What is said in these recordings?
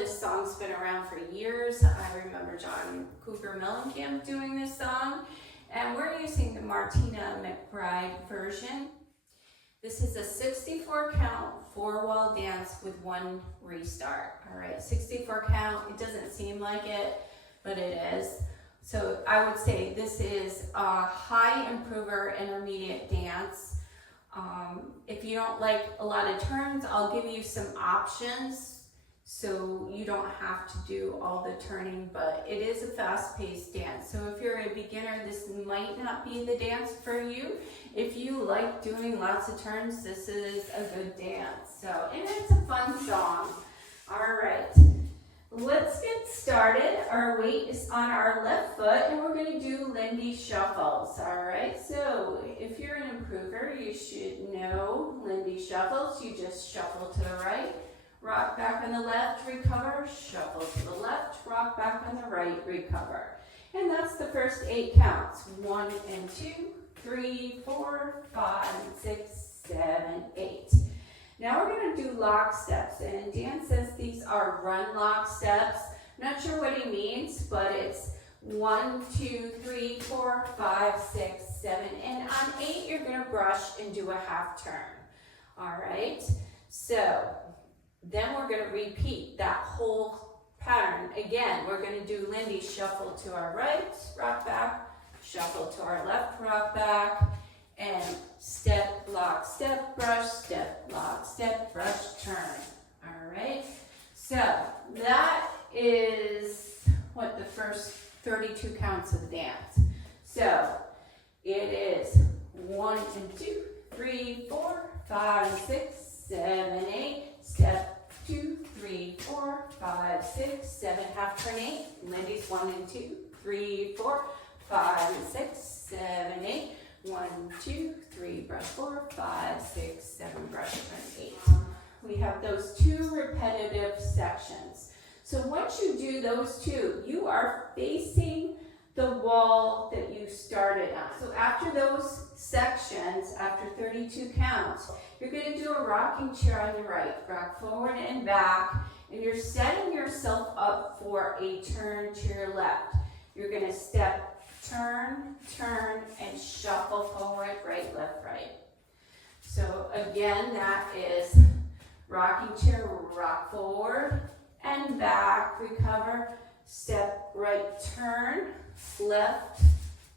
this song's been around for years. I remember John Cougar Mellencamp doing this song. And we're using the Martina McBride version. This is a 64 count, 4-wall dance with 1 restart. All right, 64 count, it doesn't seem like it, but it is. So I would say this is a high improver intermediate dance. If you don't like a lot of turns, I'll give you some options so you don't have to do all the turning, but it is a fast-paced dance. So if you're a beginner, this might not be the dance for you. If you like doing lots of turns, this is a good dance. So, and it's a fun song. All right, let's get started. Our weight is on our left foot, and we're going to do Lindy shuffles. All right, so if you're an improver, you should know Lindy shuffles. You just shuffle to the right, rock back on the left, recover, shuffle to the left, rock back on the right, recover. And that's the first 8 counts. 1 and 2, 3, 4, 5, 6, 7, 8. Now we're going to do lock steps, and Dan says these are run lock steps. I'm not sure what he means, but it's 1, 2, 3, 4, 5, 6, 7, and on 8 you're going to brush and do a half turn. All right, so then we're going to repeat that whole pattern. Again, we're going to do Lindy shuffle to our right, rock back, shuffle to our left, rock back, and step, lock, step, brush, step, lock, step, brush, turn. All right, so that is what the first 32 counts of the dance. So it is 1 and 2, 3, 4, 5, 6, 7, 8, step 2, 3, 4, 5, 6, 7, half turn 8, Lindy's 1 and 2, 3, 4, 5, 6, 7, 8, 1, 2, 3, brush 4, 5, 6, 7, brush turn 8. We have those 2 repetitive sections. So once you do those 2, you are facing the wall that you started on. So after those sections, after 32 counts, you're going to do a rocking chair on your right, rock forward and back, and you're setting yourself up for a turn to your left. You're going to step, turn, turn, and shuffle forward, right, left, right. So again, that is rocking chair, rock forward and back, recover, step, right, turn, left,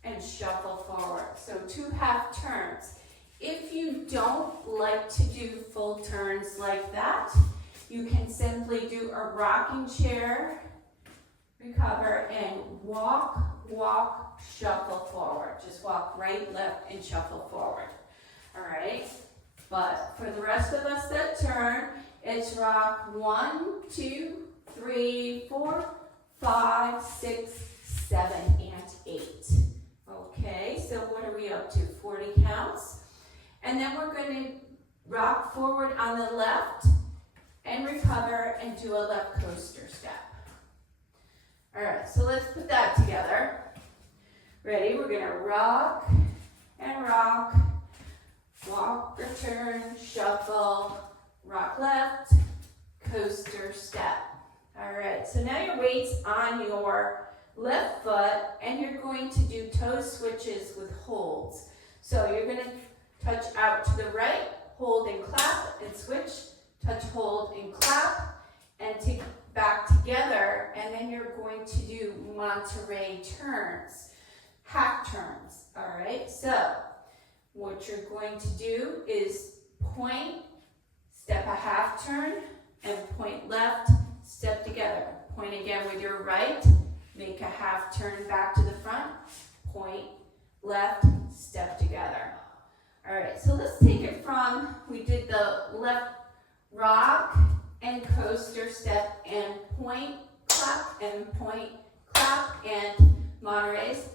and shuffle forward. So 2 half turns. If you don't like to do full turns like that, you can simply do a rocking chair, recover, and walk, walk, shuffle forward. Just walk right, left, and shuffle forward. All right? But for the rest of us that turn, it's rock 1, 2, 3, 4, 5, 6, 7, and 8. Okay, so what are we up to? 40 counts. And then we're going to rock forward on the left and recover and do a left coaster step. All right, so let's put that together. Ready? We're going to rock and rock, walk, return, shuffle, rock left, coaster step. All right, so now your weight's on your left foot, and you're going to do toe switches with holds. So you're going to touch out to the right, hold and clap, and switch, touch, hold, and clap, and take back together, and then you're going to do Monterey turns, half turns. All right, so what you're going to do is point, step a half turn, and point left, step together. Point again with your right, make a half turn back to the front, point, left, step together. All right, so let's take it from, we did the left rock and coaster step and point, clap, and point, clap, and Monterays.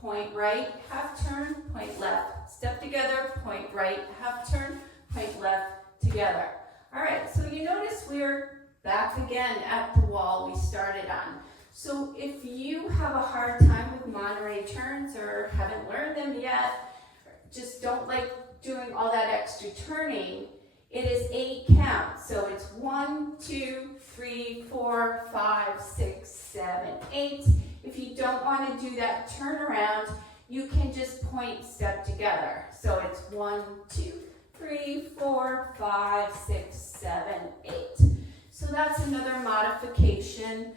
Point right, half turn, point left, step together, point right, half turn, point left, together. All right, so you notice we're back again at the wall we started on. So if you have a hard time with Monterey turns or haven't learned them yet, just don't like doing all that extra turning, it is 8 counts. So it's 1, 2, 3, 4, 5, 6, 7, 8. If you don't want to do that turnaround, you can just point, step together. So it's 1, 2, 3, 4, 5, 6, 7, 8. So that's another modification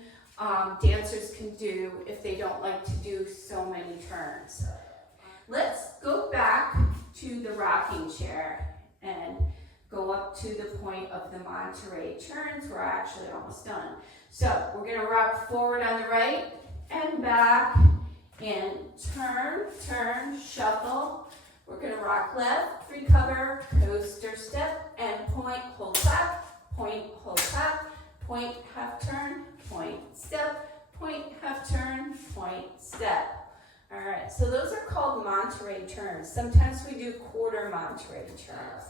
dancers can do if they don't like to do so many turns. Let's go back to the rocking chair and go up to the point of the Monterey turns. We're actually almost done. So we're going to rock forward on the right and back and turn, turn, shuffle. We're going to rock left, recover, coaster step, and point, hold tap, point, hold tap, point, half turn, point, step, point, half turn, point, step. All right, so those are called Monterey turns. Sometimes we do quarter Monterey turns.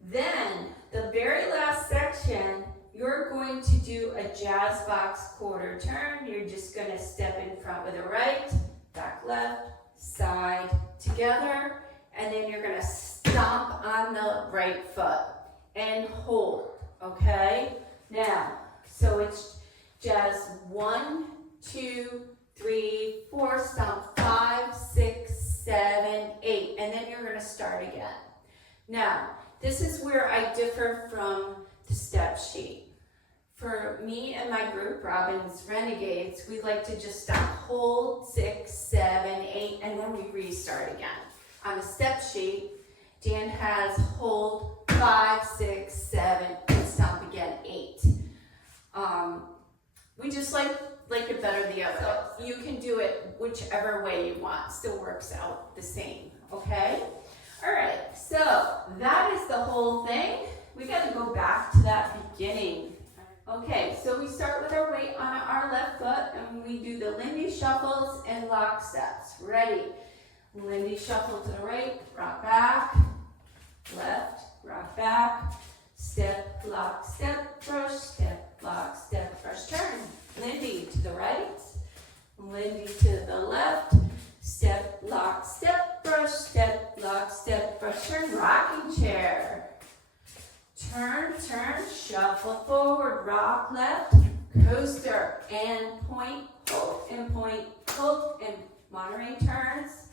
Then, the very last section, you're going to do a jazz box quarter turn. You're just going to step in front with the right, back left, side, together, and then you're going to stomp on the right foot and hold, okay? Now, so it's jazz 1, 2, 3, 4, stomp 5, 6, 7, 8, and then you're going to start again. Now, this is where I differ from the step sheet. For me and my group, Robin's Renegades, we like to just stop, hold 6, 7, 8, and then we restart again. On the step sheet, Dan has hold 5, 6, 7, and stomp again 8. We just like it better the other way. You can do it whichever way you want. Still works out the same, okay? All right, so that is the whole thing. We got to go back to that beginning. Okay, so we start with our weight on our left foot and we do the Lindy shuffles and lock steps. Ready? Lindy shuffle to the right, rock back, left, rock back, step, lock, step, brush, step, lock, step, brush, turn. Lindy to the right, Lindy to the left, step, lock, step, brush, step, lock, step, brush, turn, rocking chair. Turn, turn, shuffle forward, rock left, coaster, and point, hold, and Monterey turns.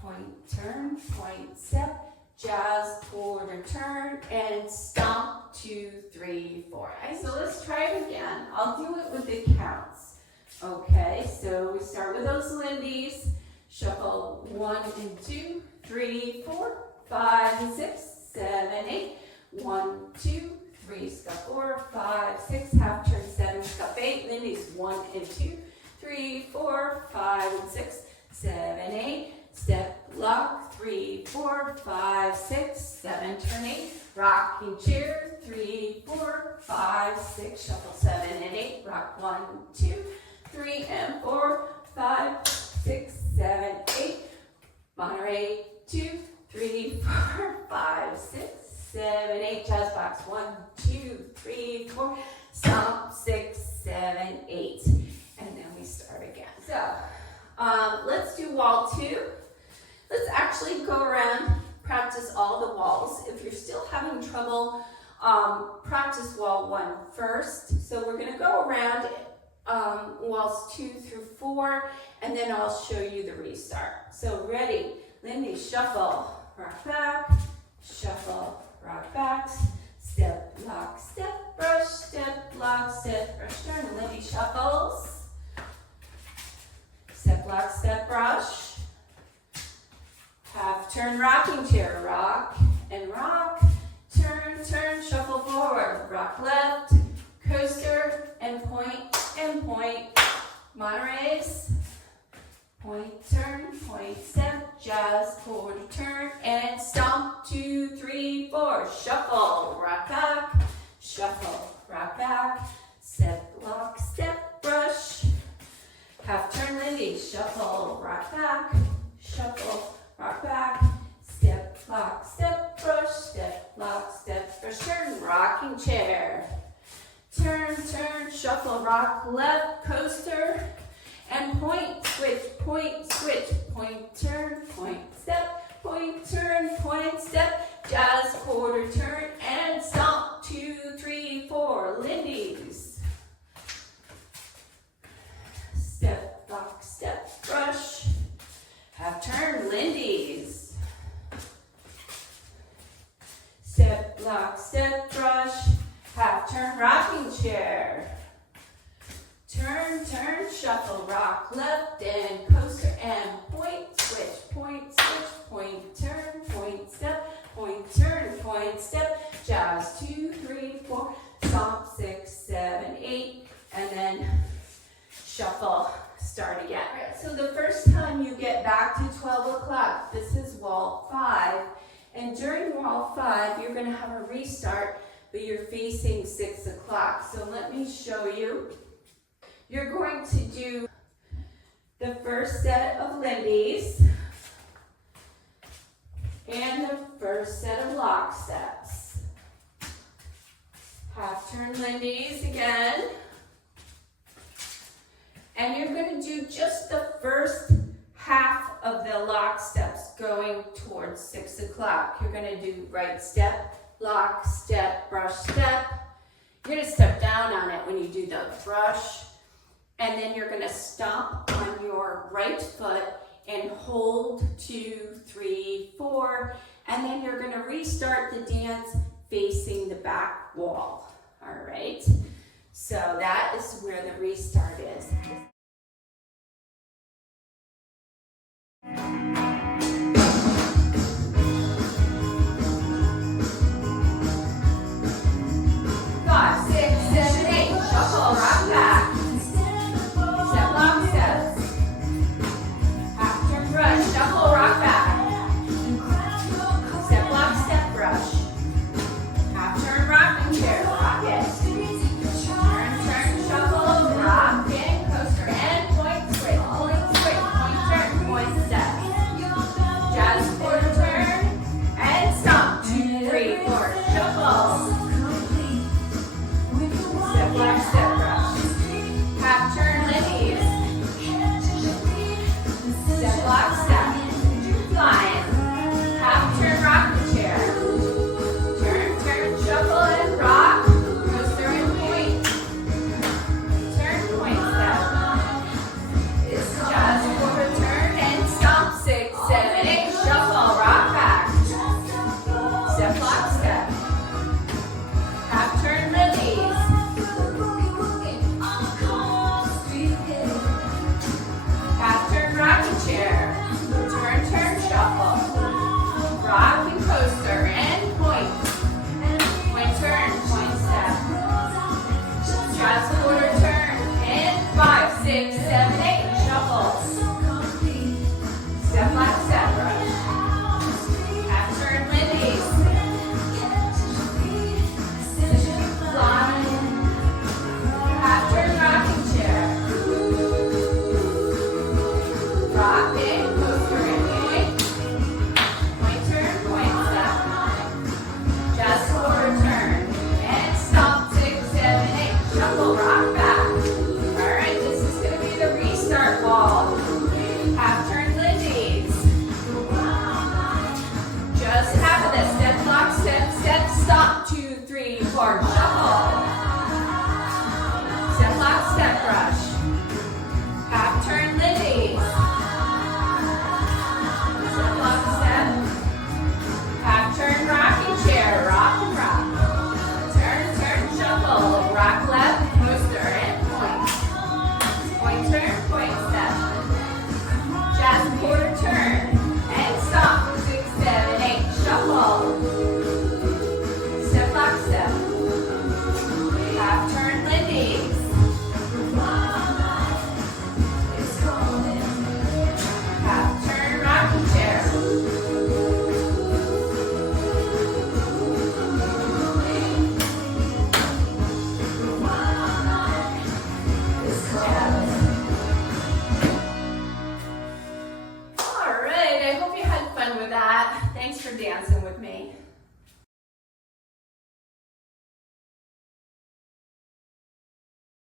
Point, step, jazz, quarter turn, and stomp, 2, 3, 4. So let's try it again. I'll do it with the counts. Okay, so we start with those Lindys. Shuffle 1 and 2, 3, 4, 5 and 6, 7, 8. 1, 2, 3, scuff 4, 5, 6, half turn 7, scuff 8. Lindy's 1 and 2, 3, 4, 5 and 6, 7, 8. Step, lock, 3, 4, 5, 6, 7, turn 8. Rocking chair, 3, 4, 5, 6, shuffle 7 and 8. Rock 1, 2, 3 and 4, 5, 6, 7, 8. Monterey, 2, 3, 4, 5, 6, 7, 8. Jazz box, 1, 2, 3, 4. Stomp, 6, 7, 8. And then we start again. So, let's do wall 2. Let's actually go around, practice all the walls. If you're still having trouble, practice wall 1 first. So we're going to go around walls 2 through 4, and then I'll show you the restart. So ready, Lindy, shuffle, rock back, shuffle, rock back, step, lock, step, brush, step, lock, step, brush, turn. Lindy shuffles, step, lock, step, brush. Half turn rocking chair, rock and rock, turn, turn, shuffle forward, rock left, coaster, and point, Monterays, point, turn, point, step, jazz, quarter turn, and stomp, 2, 3, 4, shuffle, rock back, step, lock, step, brush, half turn Lindy, shuffle, rock back, step, lock, step, brush, step, lock, step, brush, turn, rocking chair. Turn, turn, shuffle, rock left, coaster, and point, switch, point, turn, point, step, jazz, quarter turn, and stomp, 2, 3, 4, Lindy, when you get back to 12 o'clock. This is wall 5. And during wall 5, you're going to have a restart, but you're facing 6 o'clock. So let me show you. You're going to do the first set of Lindy's and the first set of lock steps. Half turn Lindy's again. And you're going to do just the first half of the lock steps going towards 6 o'clock. You're going to do right step, lock, step, brush, step. You're going to step down on it when you do the brush. And then you're going to stomp on your right foot and hold 2, 3, 4. And then you're going to restart the dance facing the back wall. All right. So that is where the restart is. Half